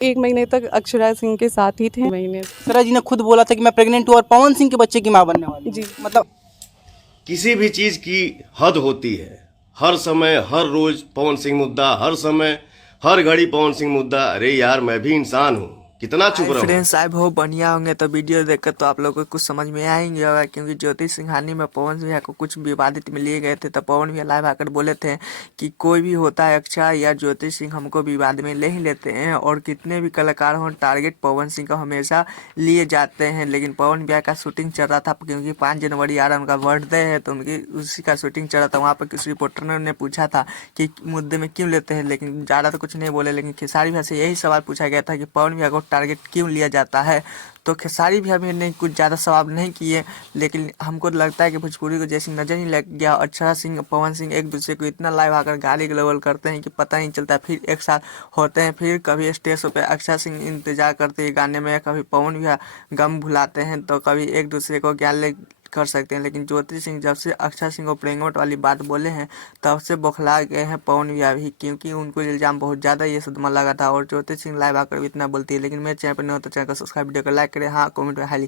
1 महीने तक अक्षरा सिंह के साथ ही थे। महीने अक्षरा जी ने खुद बोला था कि मैं प्रेग्नेंट हूँ और पवन सिंह के बच्चे की माँ बनने वाली हूँ। जी। मतलब किसी भी चीज की हद होती है। हर समय हर रोज पवन सिंह मुद्दा, हर समय हर घड़ी पवन सिंह मुद्दा। अरे यार मैं भी इंसान हूँ, कितना चुप रहूं। फ्रेंड्स आए बहुत बढ़िया होंगे तो वीडियो देखकर तो आप लोगों को कुछ समझ में आएंगे होगा, क्योंकि ज्योति सिंघानी में पवन भैया को कुछ विवादित में लिए गए थे तो पवन भैया लाइव आकर बोले थे कि कोई भी होता है अक्षरा या ज्योति सिंह हमको विवाद में ले ही लेते हैं और कितने भी कलाकार हों टारगेट पवन सिंह को हमेशा लिए जाते हैं। लेकिन पवन भैया का शूटिंग चल रहा था क्योंकि 5 जनवरी आ रहा है, उनका बर्थडे है तो उनकी उसी का शूटिंग चल रहा था। वहाँ पर किसी रिपोर्टर ने पूछा था कि मुद्दे में क्यों लेते हैं, लेकिन ज़्यादा तो कुछ नहीं बोले। लेकिन खेसारी भैया से यही सवाल पूछा गया था कि पवन भैया को टारगेट क्यों लिया जाता है, तो खेसारी भैया भी ने कुछ ज़्यादा सवाल नहीं किए। लेकिन हमको लगता है कि भोजपुरी को जैसी नज़र नहीं लग गया। अक्षरा सिंह पवन सिंह एक दूसरे को इतना लाइव आकर गाली गलौज करते हैं कि पता नहीं चलता। फिर एक साथ होते हैं, फिर कभी स्टेज पे अक्षरा सिंह इंतजार करते हैं गाने में, कभी पवन भैया गम भुलाते हैं तो कभी एक दूसरे को ज्ञान कर सकते हैं। लेकिन ज्योति सिंह जब से अक्षरा सिंह को प्रेग्नेंट वाली बात बोले हैं तब से बौखला गए हैं पवन भैया भी, क्योंकि उनको इल्ज़ाम बहुत ज़्यादा ये सदमा लगा था। और ज्योति सिंह लाइव आकर भी इतना बोलती है। लेकिन मेरे चैनल पर नहीं हो तो चैनल को सब्सक्राइब, वीडियो को लाइक करें, हाँ कमेंट में हाईली